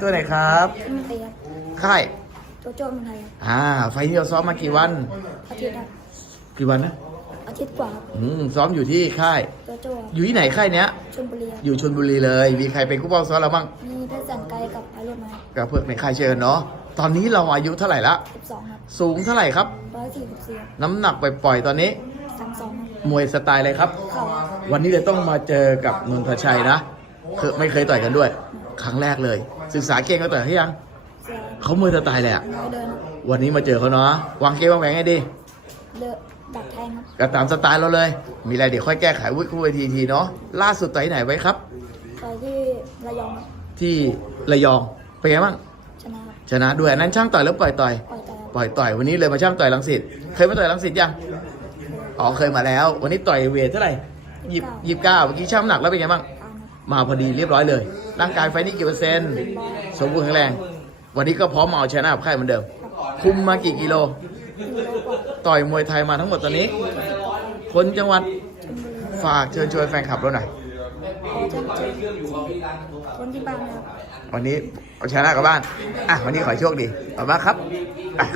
ตัวไหนครับที่มันเตะครับค่ายโจโจ้เมืองไทยครับอ่า ไฟล์นี้เราซ้อมมากี่วัน อาทิตย์ครับกี่วันนะอาทิตย์กว่าครับอืมซ้อมอยู่ที่ค่าย โจโจ้ครับอยู่ที่ไหนค่ายเนี้ย ชลบุรีครับอยู่ชลบุรีเลย มีใครเป็นคู่เป้าซ้อมเราบ้างมีเพชรแสนไกลกับไอรถไม้กับเพื่อนในค่ายเชิญเนาะ ตอนนี้เราอายุเท่าไหร่ละ สิบสองครับสูงเท่าไหร่ครับ ร้อยสี่สิบสี่น้ำหนักปล่อยๆตอนนี้ สามสองครับมวยสไตล์อะไรครับ เข่าวันนี้เลยต้องมาเจอกับนนทชัยนะคือไม่เคยต่อยกันด้วย ครั้งแรกเลย ศึกษาเก่งเขาต่อยเขายังเสียเขามือสไตล์แหลยอะน้อยเดินครับวันนี้มาเจอเขาเนาะวางเกมวางแผนให้ดีเลือกดักแทงครับก็ตามสไตล์เราเลย มีอะไรเดี๋ยวค่อยแก้ไขวุ้ยคู่เวทีทีเนาะล่าสุดต่อยที่ไหนไว้ครับต่อยที่ระยองครับที่ระยองเป็นไงบ้างชนะครับชนะด้วยอันนั้นช่างต่อยแล้วปล่อยต่อยปล่อยต่อยครับปล่อยต่อยวันนี้เลยมาช่างต่อยลังสิตเคยมาต่อยลังสิตยังอ๋อเคยมาแล้ว วันนี้ต่อยเวทเท่าไหร่ยี่สิบเก้าเมื่อกี้ช่างน้ำหนักแล้วเป็นไงบ้างทานครับ มาพอดีเรียบร้อยเลย ร่างกายไฟนี่กี่เปอร์เซ็นต์บอลสมบูรณ์แข็งแรง วันนี้ก็พร้อมมาเอาชนะกับค่ายเหมือนเดิม คุมมากี่กิโลหนึ่งโลกว่าต่อยมวยไทยมาทั้งหมดตอนนี้ คนจังหวัดชลบุรีฝากเชิญชวนแฟนคลับเราหน่อยขอเชิญชวนคนที่บ้านนะครับวันนี้เอาชนะกับบ้าน อะวันนี้ขอให้โชคดีขอบคุณมากครับอะ